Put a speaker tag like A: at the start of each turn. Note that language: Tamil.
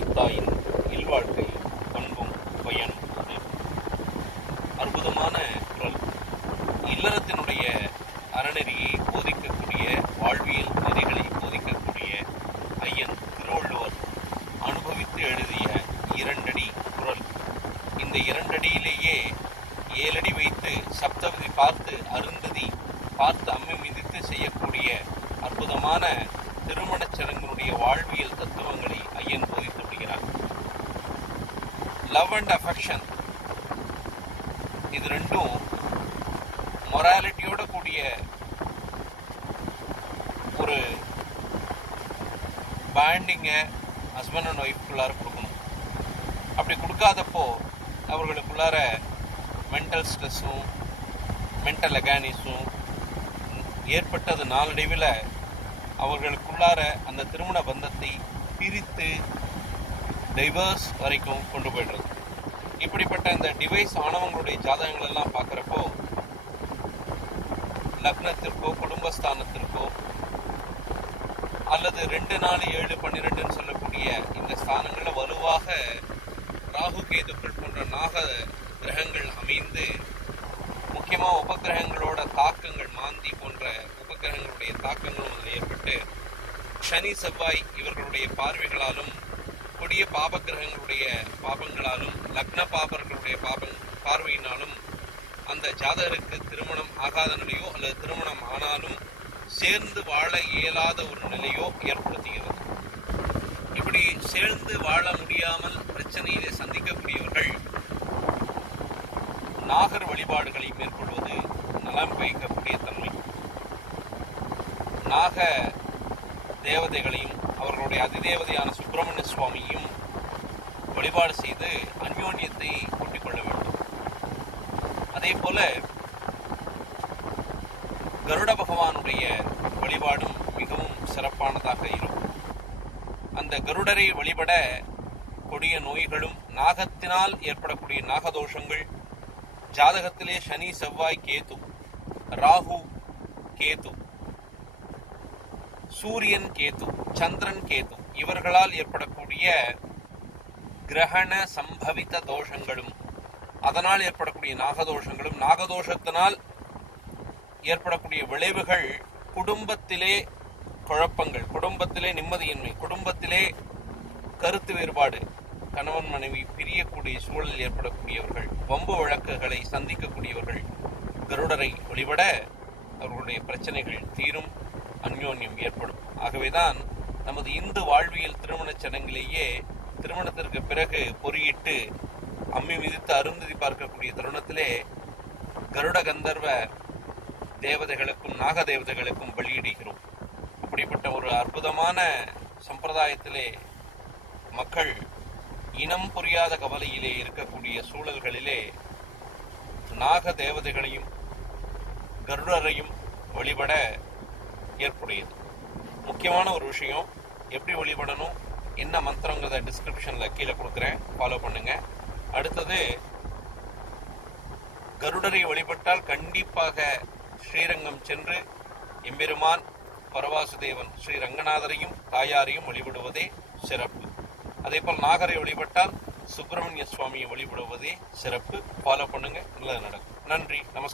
A: மலைத்தாயின் இல்வாழ்க்கை பண்பும் பயனும் அது அற்புதமான குரல். இல்லறத்தினுடைய அறநெறியை போதிக்கக்கூடிய வாழ்வியல் நெறிகளை போதிக்கக்கூடிய ஐயன் திருவள்ளுவர். அனுபவித்து எழுதிய இரண்டடி குரல். இந்த இரண்டடியிலேயே ஏழடி வைத்து சப்தவிதி பார்த்து அருந்ததி பார்த்து அம்மை மிதித்து செய்ய அற்புதமான திருமணச் சடங்கினுடைய வாழ்வியல் தத்துவங்களை ஐயன் போதித்து விடுகிறார் லவ் அண்ட் அஃபெக்ஷன் இது ரெண்டும் மொராலிட்டியோட கூடிய ஒரு பாண்டிங்கை ஹஸ்பண்ட் அண்ட் ஒய்ஃப்குள்ளார கொடுக்கணும். அப்படி கொடுக்காதப்போ அவர்களுக்குள்ளார மென்டல் ஸ்ட்ரெஸ்ஸும் மென்டல் அகானிஸும் ஏற்பட்டது நாளடைவில் அவர்களுக்குள்ளார அந்த திருமண பந்தத்தை பிரித்து டைவர்ஸ் வரைக்கும் கொண்டு போயிடுறது. இப்படிப்பட்ட இந்த டிவைஸ் ஆனவங்களுடைய ஜாதகங்கள் எல்லாம் பார்க்குறப்போ லக்னத்திற்கோ குடும்பஸ்தானத்திற்கோ அல்லது ரெண்டு நாலு ஏழு பன்னிரெண்டுன்னு சொல்லக்கூடிய இந்த ஸ்தானங்களில் வலுவாக ராகு கேதுக்கள் போன்ற நாக கிரகங்கள் அமைந்து முக்கியமாக உபகிரகங்களோட தாக்கங்கள் மாந்தி போன்ற உபகிரகங்களுடைய தாக்கங்களும் அதில் ஏற்பட்டு சனி செவ்வாய் இவர்களுடைய பார்வைகளாலும் கொடிய பாப கிரகங்களுடைய பாபங்களாலும் லக்ன பாபர்களுடைய பாபம் பார்வையினாலும் அந்த ஜாதகருக்கு திருமணம் ஆகாத நிலையோ அல்லது திருமணம் ஆனாலும் சேர்ந்து வாழ இயலாத ஒரு நிலையோ ஏற்படுத்துகிறது. இப்படி சேர்ந்து வாழ முடியாமல் பிரச்சனையிலே சந்திக்கக்கூடியவர்கள் நாகர் வழிபாடுகளை மேற்கொள்வது நலம் பயக்கக்கூடிய தன்மை. நாக தேவதைகளையும் அவர்களுடைய அதிதேவதையான சுப்பிரமணிய சுவாமியும் வழிபாடு செய்து அந்யோன்யத்தை கூட்டிக் கொள்ள வேண்டும். அதே போல கருட பகவானுடைய வழிபாடும் மிகவும் சிறப்பானதாக இருக்கும். அந்த கருடரை வழிபட கொடிய நோய்களும் நாகத்தினால் ஏற்படக்கூடிய நாகதோஷங்கள் ஜாதகத்திலே சனி செவ்வாய் கேது ராகு கேது சூரியன் கேது சந்திரன் கேது இவர்களால் ஏற்படக்கூடிய கிரகண சம்பவித்த தோஷங்களும் அதனால் ஏற்படக்கூடிய நாகதோஷங்களும் நாகதோஷத்தினால் ஏற்படக்கூடிய விளைவுகள் குடும்பத்திலே குழப்பங்கள் குடும்பத்திலே நிம்மதியின்மை குடும்பத்திலே கருத்து வேறுபாடு கணவன் மனைவி பிரியக்கூடிய சூழல் ஏற்படக்கூடியவர்கள் வம்பு வழக்குகளை சந்திக்கக்கூடியவர்கள் கருடரை வழிபட அவர்களுடைய பிரச்சனைகள் தீரும். அந்யோன்யம் ஏற்படும். ஆகவேதான் நமது இந்து வாழ்வியல் திருமணச் சடங்கிலேயே திருமணத்திற்கு பிறகு பொறியிட்டு அம்மி மிதித்து அருந்ததி பார்க்கக்கூடிய தருணத்திலே கருட கந்தர்வ தேவதைகளுக்கும் நாக தேவதைகளுக்கும் பலியிடுகிறோம் அப்படிப்பட்ட ஒரு அற்புதமான சம்பிரதாயத்திலே மக்கள் இனம் புரியாத கவலையிலே இருக்கக்கூடிய சூழல்களிலே நாக தேவதைகளையும் கருடரையும் வழிபட ஏற்புடையது. முக்கியமான ஒரு விஷயம் எப்படி வழிபடணும் என்ன மந்திரங்கிறத டிஸ்கிரிப்ஷனில் கீழே கொடுக்குறேன். ஃபாலோ பண்ணுங்க. அடுத்தது கருடரை வழிபட்டால் கண்டிப்பாக ஸ்ரீரங்கம் சென்று எம்பெருமான் பரவாசுதேவன் ஸ்ரீ ரங்கநாதரையும் தாயாரையும் வழிபடுவதே சிறப்பு. அதேபோல் நாகரை வழிபட்டால் சுப்பிரமணிய சுவாமியை வழிபடுவதே சிறப்பு. ஃபாலோ பண்ணுங்க. நல்லது நடக்கும். நன்றி. நமஸ்காரம்.